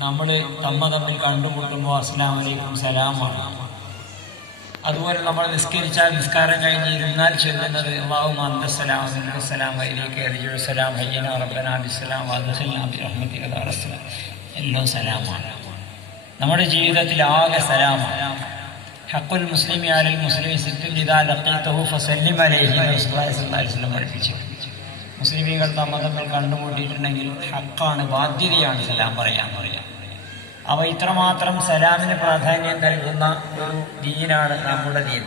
നമ്മൾ തമ്മിൽ കണ്ടുമുട്ടുമ്പോൾ അസ്സലാമു അലൈക്കും സലാമാണ്. അതുപോലെ നമ്മൾ നിസ്കരിച്ചാൽ നിസ്കാരം കഴിഞ്ഞ് ഇരുന്നാൽ ചൊല്ലുന്നത് അല്ലാഹുമ്മ അന്തസ്സലാം മിൻകസ്സലാം വഇലൈക യർജിഉ സലാം ഹയ്യനാ റബ്ബനാ ബിസ്സലാം വഅദ്ഖിൽനാ ബിറഹ്മതിക ദാറസ്സലാം. എല്ലാം സലാമാണ്. നമ്മുടെ ജീവിതത്തിൽ ആകെ സലാമാണ്. ഹഖുൽ മുസ്ലിമി അലൽ മുസ്ലിമി സിത്തുൻ ഇദാ ലഖീതഹു ഫസല്ലിം അലൈഹി റസൂലുള്ളാഹി സ്വല്ലല്ലാഹു അലൈഹി വസല്ലം പഠിപ്പിച്ചു. മുസ്ലിമീങ്ങൾ തമ്മിൽ കണ്ടുമുട്ടിയിട്ടുണ്ടെങ്കിൽ ഹക്കാണ്, ബാധ്യതയാണ് സലാം പറയാൻ. അവ ഇത്രമാത്രം സലാമിന് പ്രാധാന്യം നൽകുന്ന ഒരു ദീനാണ് നമ്മുടെ ദീൻ.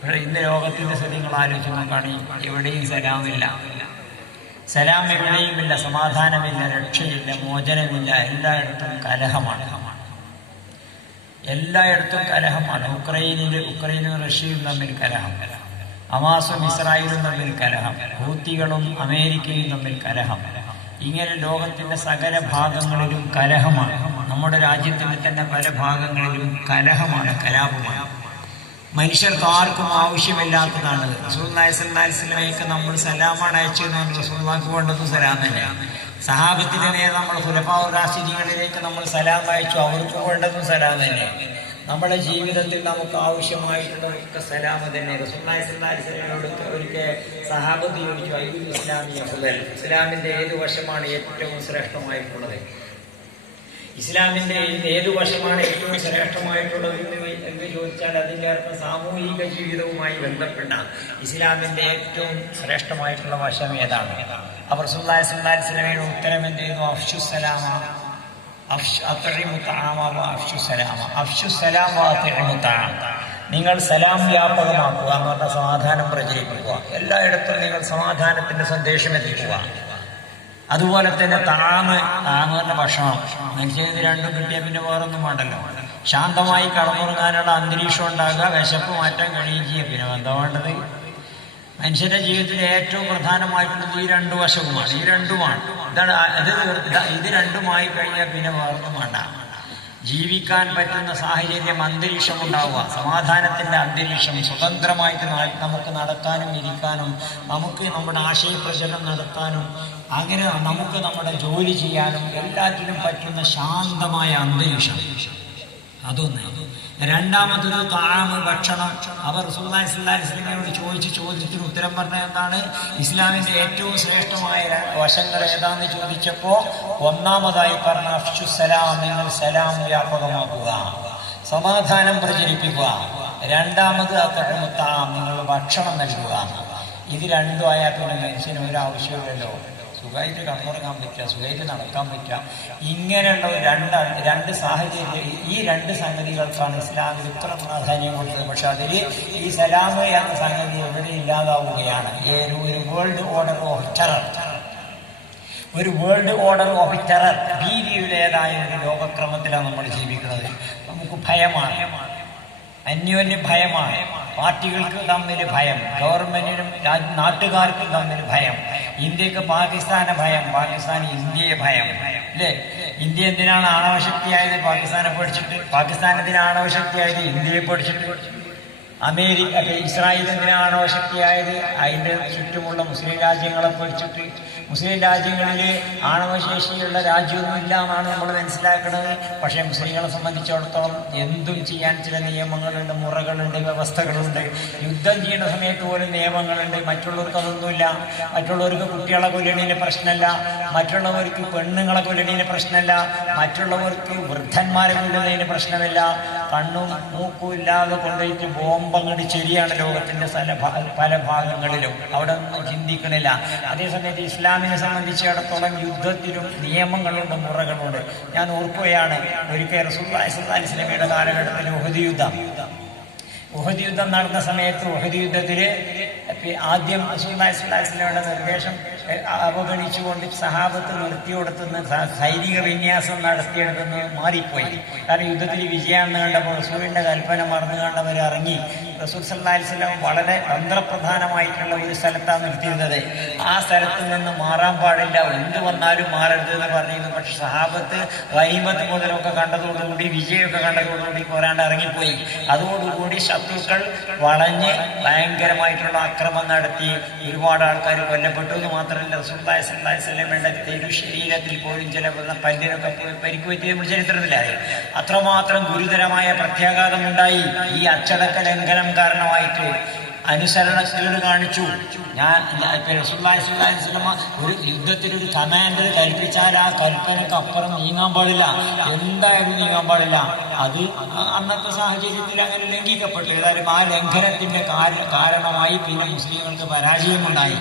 പക്ഷേ ഇന്ന് ലോകത്തിൻ്റെ സ്ഥിതി നിങ്ങൾ ആലോചിച്ച് നോക്കുകയാണെങ്കിൽ എവിടെയും സലാമില്ല. സലാം എവിടെയുമില്ല, സമാധാനമില്ല, രക്ഷയില്ല, മോചനമില്ല. എല്ലായിടത്തും കലഹമാണ്. എല്ലായിടത്തും കലഹമാണ്. ഉക്രൈനും റഷ്യയും തമ്മിൽ കലഹം, ഹമാസും ഇസ്രായേലും തമ്മിൽ കലഹം, ഹൂത്തികളും അമേരിക്കയും തമ്മിൽ കലഹം. ഇങ്ങനെ ലോകത്തിന്റെ സകല ഭാഗങ്ങളിലും കലഹമാണ്. നമ്മുടെ രാജ്യത്തിന്റെ തന്നെ പല ഭാഗങ്ങളിലും കലഹമാണ്, കലാപമാണ്. മനുഷ്യർക്ക് ആർക്കും ആവശ്യമില്ലാത്തതാണ്. റസൂലുള്ളാഹി സ്വല്ലല്ലാഹി അലൈഹി വസല്ലമയ്ക്ക് നമ്മൾ സലാമാണ് അയച്ചതെന്ന് റസൂലുള്ളാഹിക്ക് വേണ്ടതും സലാം തന്നെയാണ്. സഹാബത്തിന്റെ നേരെ നമ്മൾ ഖുലഫാഉർ റാഷിദീങ്ങളിലേക്ക് നമ്മൾ സലാം അയച്ചു, അവർക്ക് വേണ്ടതും സലാം തന്നെയാണ്. നമ്മുടെ ജീവിതത്തിൽ നമുക്ക് ആവശ്യമായിട്ടുള്ളവർക്ക് സലാം തന്നെ. റസൂലുള്ളാഹി സ്വല്ലല്ലാഹി അലൈഹി വസല്ലമയോട് ഒരിക്കൽ സഹാബത്ത് ചോദിച്ചു, അയ്യുൽ ഇസ്ലാമി അഫ്ളൽ, ഇസ്ലാമിന്റെ ഏത് വശമാണ് ഏറ്റവും ശ്രേഷ്ഠമായിട്ടുള്ളത്? ഇസ്ലാമിന്റെ ഏതു വശമാണ് ഏറ്റവും ശ്രേഷ്ഠമായിട്ടുള്ളത് എന്ന് ചോദിച്ചാൽ അതിൻ്റെ അർത്ഥം സാമൂഹിക ജീവിതവുമായി ബന്ധപ്പെട്ട ഇസ്ലാമിന്റെ ഏറ്റവും ശ്രേഷ്ഠമായിട്ടുള്ള വശം ഏതാണ്? അവർ റസൂലുള്ളാഹി സ്വല്ലല്ലാഹി അലൈഹി വസല്ലമയുടെ ഉത്തരം എന്ത് ചെയ്യുന്നു? അഫ്ശുസ്സലാമ, നിങ്ങൾ സലാം വ്യാപകമാക്കുക എന്ന് പറഞ്ഞാൽ സമാധാനം പ്രചരിപ്പിക്കുക. എല്ലായിടത്തും നിങ്ങൾ സമാധാനത്തിന്റെ സന്ദേശം എത്തിക്കുക. അതുപോലെ തന്നെ താമ് പറഞ്ഞ ഭക്ഷണം. മനുഷ്യന് രണ്ടും കിട്ടിയ പിന്നെ വേറൊന്നും വേണ്ടല്ലോ. ശാന്തമായി കടന്നുറങ്ങാനുള്ള അന്തരീക്ഷം ഉണ്ടാകുക, വിശപ്പ് മാറ്റാൻ കഴിയുകയും ചെയ്യുക. പിന്നെ എന്താ വേണ്ടത്? മനുഷ്യന്റെ ജീവിതത്തിൽ ഏറ്റവും പ്രധാനമായിട്ടുള്ളത് ഈ രണ്ടു വശവുമാണ്. ഈ രണ്ടുമാണ്. ഇത് രണ്ടുമായി കഴിഞ്ഞാൽ പിന്നെ വേറൊന്നും വേണ്ട. ജീവിക്കാൻ പറ്റുന്ന സാഹചര്യം, അന്തരീക്ഷം ഉണ്ടാവുക, സമാധാനത്തിന്റെ അന്തരീക്ഷം, സ്വതന്ത്രമായിട്ട് നമുക്ക് നടക്കാനും ഇരിക്കാനും, നമുക്ക് നമ്മുടെ ആശയപ്രചരണം നടത്താനും, അങ്ങനെ നമുക്ക് നമ്മുടെ ജോലി ചെയ്യാനും എല്ലാറ്റിനും പറ്റുന്ന ശാന്തമായ അന്തരീക്ഷം. അതൊന്ന്. രണ്ടാമതൊരു താമ്, ഭക്ഷണം. അവർ റസൂലുള്ളാഹി സ്വല്ലല്ലാഹി അലൈഹി വസല്ലമയോട് ചോദിച്ച ചോദ്യത്തിന് ഉത്തരം പറഞ്ഞ എന്താണ്? ഇസ്ലാമിന്റെ ഏറ്റവും ശ്രേഷ്ഠമായ വശങ്ങൾ ഏതാന്ന് ചോദിച്ചപ്പോ ഒന്നാമതായി പറഞ്ഞ അഫ്ശുസ്സലാം, നിങ്ങൾ സലാം വ്യാപകമാക്കുക, സമാധാനം പ്രചരിപ്പിക്കുക. രണ്ടാമത് അത്തഹമുത്താം, നിങ്ങൾ ഭക്ഷണം നൽകുക. ഇത് രണ്ടും ആയാൽ പിന്നെ മനുഷ്യന് ഒരു ആവശ്യമില്ലല്ലോ. സുഖമായിട്ട് കടന്നുറങ്ങാൻ പറ്റുക, സുഖമായിട്ട് നടക്കാൻ പറ്റുക. ഇങ്ങനെയുള്ള രണ്ട് സാഹചര്യം, ഈ രണ്ട് സംഗതികൾക്കാണ് ഇസ്ലാമിൽ ഇത്ര പ്രാധാന്യം കൊടുത്തത്. പക്ഷെ അതിൽ ഈ സലാം എന്ന സംഗതി എവിടെ ഇല്ലാതാവുകയാണ്. ഒരു വേൾഡ് ഓർഡർ ഓഫ് ടെറർ, ഒരു വേൾഡ് ഓർഡർ ഓഫ് ടെറർ, ഭീതിയുടേതായ ഒരു ലോകക്രമത്തിലാണ് നമ്മൾ ജീവിക്കുന്നത്. നമുക്ക് ഭയമാണ്, അന്യോന്യ ഭയമാണ്. പാർട്ടികൾക്ക് തമ്മിൽ ഭയം, ഗവൺമെന്റിനും നാട്ടുകാർക്കും തമ്മിൽ ഭയം. ഇന്ത്യക്ക് പാകിസ്ഥാനെ ഭയം, പാകിസ്ഥാൻ ഇന്ത്യയെ ഭയം. അല്ലേ? ഇന്ത്യ എന്തിനാണ് ആണവശക്തിയായത്? പാകിസ്ഥാനെ പഠിച്ചിട്ട്. പാകിസ്ഥാൻ എന്തിനാണ് ആണവശക്തിയായത്? ഇന്ത്യയെ പഠിച്ചിട്ട്. ഇസ്രായേൽ എന്തിനാണ് ആണവശക്തിയായത്? അതിൻ്റെ ചുറ്റുമുള്ള മുസ്ലിം രാജ്യങ്ങളെ പഠിച്ചിട്ട്. മുസ്ലിം രാജ്യങ്ങളിൽ ആണവശേഷിയുള്ള രാജ്യമൊന്നുമില്ല എന്നാണ് നമ്മൾ മനസ്സിലാക്കുന്നത്. പക്ഷേ മുസ്ലിങ്ങളെ സംബന്ധിച്ചിടത്തോളം എന്തും ചെയ്യാൻ ചില നിയമങ്ങളുണ്ട്, മുറകളുണ്ട്, വ്യവസ്ഥകളുണ്ട്. യുദ്ധം ചെയ്യുന്ന സമയത്ത് പോലും നിയമങ്ങളുണ്ട്. മറ്റുള്ളവർക്ക് അതൊന്നുമില്ല. മറ്റുള്ളവർക്ക് കുട്ടികളെ കൊല്ലണീന് പ്രശ്നമല്ല, മറ്റുള്ളവർക്ക് പെണ്ണുങ്ങളെ കൊല്ലണീന് പ്രശ്നമല്ല, മറ്റുള്ളവർക്ക് വൃദ്ധന്മാരെ കൊല്ലുന്നതിന് പ്രശ്നമില്ല. കണ്ണും മൂക്കും ഇല്ലാതെ കൊണ്ടുപോയിട്ട് ബോംബങ്ങടി ശരിയാണ് ലോകത്തിന്റെ പല ഭാഗങ്ങളിലും. അവിടെ ഒന്നും ചിന്തിക്കണില്ല. അതേസമയത്ത് ഇസ്ലാമിനെ സംബന്ധിച്ചിടത്തോളം യുദ്ധത്തിലും നിയമങ്ങളുണ്ട്, മുറകളുണ്ട്. ഞാൻ ഓർക്കുകയാണ്, ഒരിക്കൽ റസൂലുള്ളാഹി സ്വല്ലല്ലാഹി അലൈഹി വസല്ലമയുടെ കാലഘട്ടത്തിൽ ഉഹദ് യുദ്ധം നടന്ന സമയത്ത് ഉഹദ് യുദ്ധത്തില് ആദ്യം റസൂലുള്ളാഹി സ്വല്ലല്ലാഹി അലൈഹി വസല്ലമയുടെ നിർദ്ദേശം അവഗണിച്ചുകൊണ്ട് സഹാബത്ത് നിർത്തിയെടുത്തുനിന്ന് സൈനിക വിന്യാസം നടത്തിയെടുത്തുനിന്ന് മാറിപ്പോയി. കാരണം യുദ്ധത്തിൽ വിജയാന്ന് കണ്ടപ്പോൾ റസൂലിന്റെ കൽപ്പന മറന്നു കണ്ടവർ ഇറങ്ങി റസൂൽ സല്ലല്ലാഹു അലൈഹി വസല്ലം വളരെ തന്ത്രപ്രധാനമായിട്ടുള്ള ഒരു സ്ഥലത്താണ് നിർത്തിയിരുന്നത്. ആ സ്ഥലത്ത് നിന്ന് മാറാൻ പാടില്ല, എന്ത് വന്നാലും മാറരുത് എന്ന് പറഞ്ഞിരുന്നു. പക്ഷെ സഹാബത്ത് ഗനീമത്ത് മുതലൊക്കെ കണ്ടതോടുകൂടി, വിജയമൊക്കെ കണ്ടതോടുകൂടി പോരാണ്ട് ഇറങ്ങിപ്പോയി. അതോടുകൂടി ശത്രുക്കൾ വളഞ്ഞ് ഭയങ്കരമായിട്ടുള്ള ആക്രമണം നടത്തി ഒരുപാട് ആൾക്കാർ കൊല്ലപ്പെട്ടു എന്ന് മാത്രമല്ല റസൂലുള്ളാഹി സ്വല്ലല്ലാഹു അലൈഹി വസല്ലമയുടെ തിരു ശരീരത്തിൽ പോലും ചില പല്ലിനൊക്കെ പരിക്ക് പറ്റിയ നമ്മൾ ചരിത്രത്തിലായി. അത്രമാത്രം ഗുരുതരമായ പ്രത്യാഘാതം ഉണ്ടായി ഈ അച്ചടക്ക ലംഘനം കാരണമായിട്ട്. അനുസരണക്കേട് കാണിച്ചു. റസൂലുള്ളാഹി സ്വല്ലല്ലാഹു അലൈഹി വസല്ലം ഒരു യുദ്ധത്തിലൊരു കമാൻഡർ കൽപ്പിച്ചാൽ ആ കൽപ്പനക്ക് അപ്പുറം നീങ്ങാൻ പാടില്ല, എന്തായാലും നീങ്ങാൻ പാടില്ല. അത് അന്നത്തെ സാഹചര്യത്തിൽ അങ്ങനെ ലംഘിക്കപ്പെട്ടു. ഏതായാലും ആ ലംഘനത്തിന്റെ കാരണമായി പിന്നെ മുസ്ലിങ്ങൾക്ക് പരാജയമുണ്ടായി.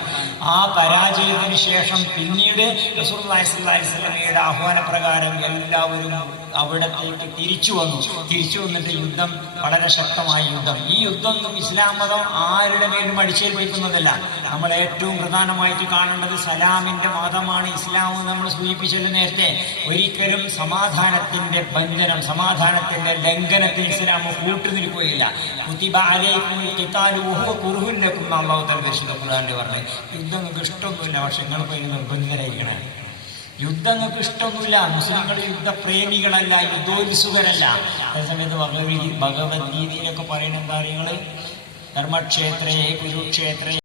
ആ പരാജയത്തിന് ശേഷം പിന്നീട് റസൂലുള്ളാഹി സ്വല്ലല്ലാഹു അലൈഹി വസല്ലമയുടെ ആഹ്വാനപ്രകാരം എല്ലാവരും അവിടത്തേക്ക് തിരിച്ചു വന്നിട്ട് യുദ്ധം, വളരെ ശക്തമായ യുദ്ധം. ഈ യുദ്ധം ഇസ്ലാം മതം ആരുടെ മേലും അടിച്ചേൽപ്പിക്കുന്നതല്ല. നമ്മൾ ഏറ്റവും പ്രധാനമായിട്ട് കാണേണ്ടത് സലാമിന്റെ മതമാണ് ഇസ്ലാം. നമ്മൾ സൂചിപ്പിച്ചത് നേരത്തെ, ഒരിക്കലും സമാധാനത്തിന്റെ ബന്ധനം, സമാധാനത്തിന്റെ ലംഘനത്തിന് ഇസ്ലാം കൂട്ടുനിൽക്കുകയില്ല. കുതിബ അലൈക്കുമുൽ ഖിതാലു വഹുവ കുർഹുൻ ലക്കും എന്ന് അല്ലാഹു തആല പരിശുദ്ധ ഖുർആനിൽ പറഞ്ഞു. യുദ്ധം നിങ്ങൾക്ക് ഇഷ്ടമൊന്നുമില്ല, പക്ഷെ നിങ്ങളിപ്പോൾ ഇതിന് നിർബന്ധിതരായിരിക്കണം. യുദ്ധം നിങ്ങൾക്ക് ഇഷ്ടമൊന്നുമില്ല. മുസ്ലിങ്ങൾ യുദ്ധപ്രേമികളല്ല, യുദ്ധോത്സുകരല്ല. അതേസമയത്ത് ഭഗവത്ഗീതയിലൊക്കെ പറയുന്ന എന്താ, നിങ്ങൾ ധർമ്മക്ഷേത്രേ കുരുക്ഷേത്രേ